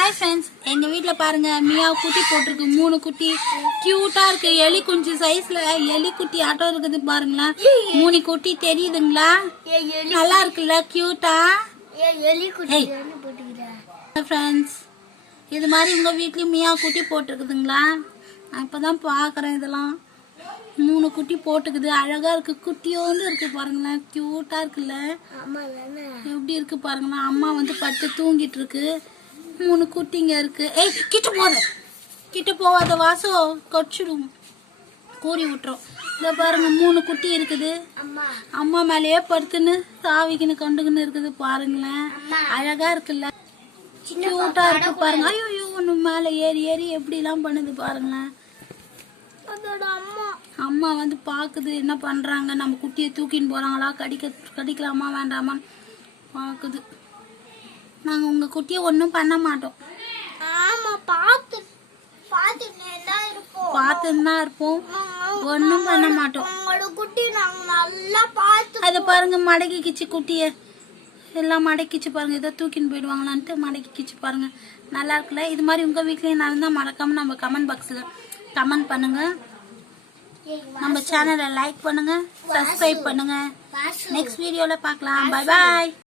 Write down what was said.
Hi friends, எங்கள் வீட்டில் பாருங்கள் மியாவ் குட்டி போட்டிருக்கு. 3 குட்டி க்யூட்டாக இருக்குது. எலி குஞ்சு சைஸில் எலி குட்டி ஆட்டம் இருக்குது பாருங்களேன். 3 குட்டி தெரியுதுங்களா? நல்லா இருக்குல்ல க்யூட்டா? ஃப்ரெண்ட்ஸ், இது மாதிரி உங்கள் வீட்லேயும் மியாவ் குட்டி போட்டிருக்குதுங்களா? நான் இப்போ தான் பார்க்குறேன். இதெல்லாம் 3 குட்டி போட்டுக்குது. அழகாக இருக்குது. குட்டியோண்டு இருக்குது பாருங்களேன். க்யூட்டாக இருக்குல்ல? எப்படி இருக்குது பாருங்களேன். அம்மா வந்து படுத்து தூங்கிட்டு இருக்கு. 3 குட்டிங்க இருக்கு. ஏய், கிட்ட போகாத வாசோ, கடிச்சிடும், கூறி விட்டுரும். இதை பாருங்க 3 குட்டி இருக்குது. அம்மா மேலேயே படுத்துன்னு சாவிக்குன்னு கண்டுக்குன்னு இருக்குது பாருங்களேன். அழகா இருக்குல்ல? கியூட்டா இருக்கு பாருங்க. ஐயோ, ஒன்று மேலே ஏறி ஏறி எப்படிலாம் பண்ணுது பாருங்களேன். அதோட அம்மா வந்து பாக்குது என்ன பண்றாங்க, நம்ம குட்டியை தூக்கின்னு போறாங்களா, கடிக்கலாமா வேண்டாமா பாக்குது. நாங்க உங்க குட்டியை ஒன்றும் பண்ண மாட்டோம். பார்த்துன்னு தான் இருப்போம், ஒன்றும் பண்ண மாட்டோம். அதை பாருங்க மடக்கிக்கிச்சு குட்டியை, எல்லாம் மடக்கிச்சு பாருங்க. இதை தூக்கின்னு போயிடுவாங்களான்ட்டு மடக்கிக்கிச்சு பாருங்க. நல்லா இருக்குல்ல? இது மாதிரி உங்க வீட்லயும் நடந்தா மறக்காம நம்ம கமெண்ட் பாக்ஸ்ல கமெண்ட் பண்ணுங்க. நம்ம சேனலை லைக் பண்ணுங்க, சப்ஸ்கிரைப் பண்ணுங்க. நெக்ஸ்ட் வீடியோல பார்க்கலாம். Bye bye.